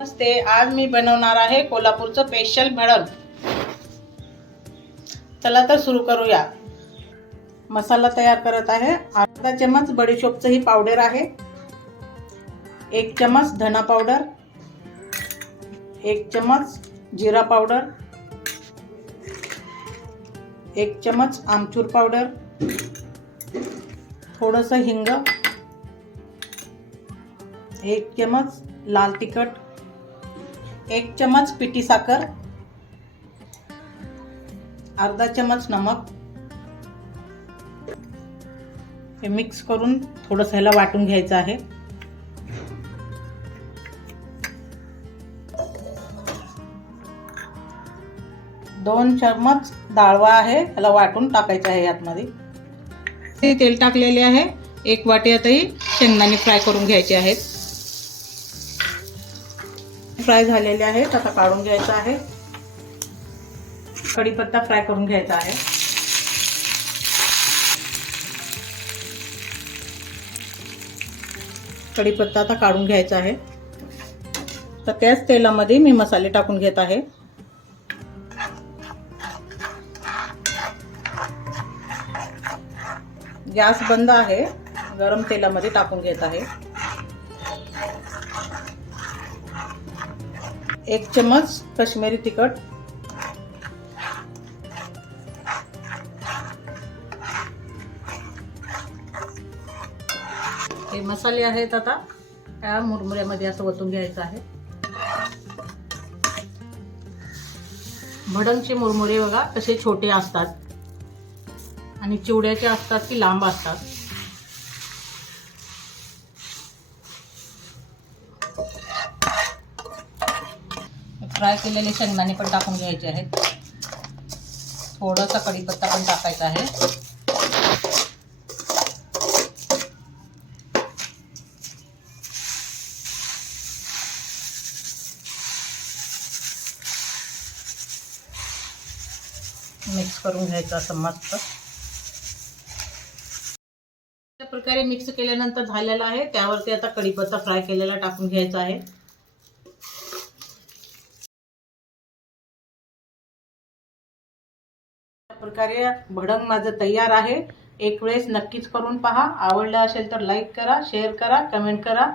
नमस्ते आज मी बनवणार आहे कोल्हापूरचं स्पेशल भडंग चला तर सुरू करूया. मसाला तयार करत आहे. अर्धा चमच बडीशोपचं ही पावडर आहे. एक चमच धना पावडर एक चमच जिरा पावडर एक चमच आमचूर पावडर थोडंसं हिंग. एक चमच लाल तिखट. एक चमच पिठी साखर अर्धा चमच नमक. हे मिक्स करून थोडंसं ह्याला वाटून घ्यायचं आहे. दोन चमच डाळवा आहे ह्याला वाटून टाकायचं आहे यातमध्ये. ते तेल टाकलेले आहे. एक वाटी आताही शेंगदाणे फ्राय करून घ्यायचे आहेत. फ्राय झालेले आहेत आता काढून घ्यायचं आहे. कढीपत्ता फ्राय करून घ्यायचा आहे. कढीपत्ता आता काढून घ्यायचा आहे. तर त्याच तेलामध्ये मी मसाले टाकून घेत आहे. गॅस बंद आहे. गरम तेलामध्ये टाकून घेत आहे. एक चमच कश्मीरी तिखट. हे मसाले आहेत आता. त्या मुरमुऱ्यामध्ये असं ओतून घ्यायचं आहे. भडंगचे मुरमुरे बघा कसे छोटे असतात. आणि चिवड्याचे असतात की लांब असतात. फ्राय केलेले शेंगदाणे पण टाकून घ्यायचे आहेत. थोडासा कढीपत्ता पण टाकायचा आहे. मिक्स करून घ्यायचं असं मस्त. प्रकारे मिक्स केल्यानंतर झालेलं आहे. त्यावरती आता कढीपत्ता फ्राय केलेला टाकून घ्यायचा आहे. प्रकारे भडंग माझं तयार आहे. एक वेळेस नक्कीच करून पहा. आवडलं असेल तर लाईक करा शेअर करा कमेंट करा.